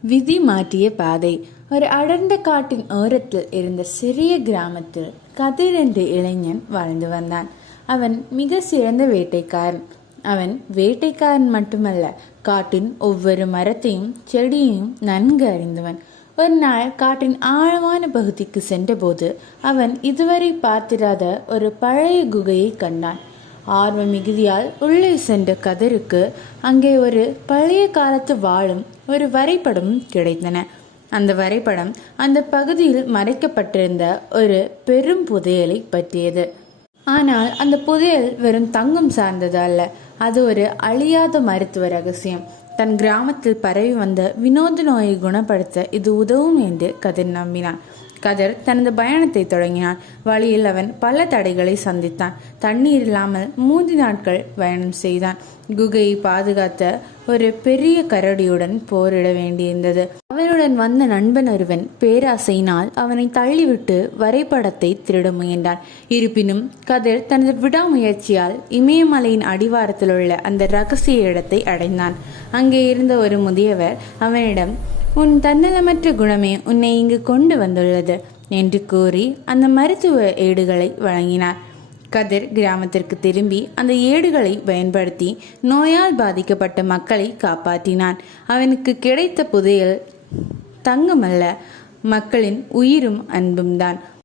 விதி மாற்றிய பாதை. ஒரு அடர்ந்த காட்டின் ஓரத்தில் இருந்த சிறிய கிராமத்தில் கதிர் என்ற இளைஞன் வாழ்ந்து வந்தான். அவன் மிக சிறந்த வேட்டைக்காரன். அவன் வேட்டைக்காரன் மட்டுமல்ல காட்டின் ஒவ்வொரு மரத்தையும் செடியையும் நன்கு அறிந்தவன். ஒரு நாள் காட்டின் ஆழமான பகுதிக்கு சென்றபோது அவன் இதுவரை பார்த்திராத ஒரு பழைய குகையை கண்டான். ஆர்வ மிகுதியால் உள்ளே சென்ற கதருக்கு அங்கே ஒரு பழைய காலத்து வாழும் ஒரு வரைபடமும் கிடைத்தன. அந்த வரைபடம் அந்த பகுதியில் மறைக்கப்பட்டிருந்த ஒரு பெரும் புதையலை பற்றியது. ஆனால் அந்த புதையல் வெறும் தங்கம் சார்ந்தது அல்ல அது ஒரு அழியாத மருத்துவ ரகசியம். தன் கிராமத்தில் பரவி வந்த வினோத நோயை குணப்படுத்த இது உதவும் என்று கதிர் நம்பினான். கதிர் தனது பயணத்தை தொடங்கினான். வழியில் அவன் பல தடைகளை சந்தித்தான். தண்ணீர் இல்லாமல் மூன்று நாட்கள் பயணம் செய்தான். குகையை பாதுகாத்த ஒரு பெரிய கரடியுடன் போரிட வேண்டியிருந்தது. அவனுடன் வந்த நண்பன் ஒருவன் பேராசையினால் அவனை தள்ளிவிட்டு வரைபடத்தை திருட முயன்றான். இருப்பினும் கதிர் தனது விடாமுயற்சியால் இமயமலையின் அடிவாரத்தில் உள்ள அந்த ரகசிய இடத்தை அடைந்தான். அங்கே இருந்த ஒரு முதியவர் அவனிடம் உன் தன்னலமற்ற குணமே உன்னை இங்கு கொண்டு வந்துள்ளது என்று கூறி அந்த மருத்துவ ஏடுகளை வழங்கினார். கதிர் கிராமத்திற்கு திரும்பி அந்த ஏடுகளை பயன்படுத்தி நோயால் பாதிக்கப்பட்ட மக்களை காப்பாற்றினான். அவனுக்கு கிடைத்த புதையல் தங்கமல்ல. மக்களின் உயிரும் அன்பும் தான்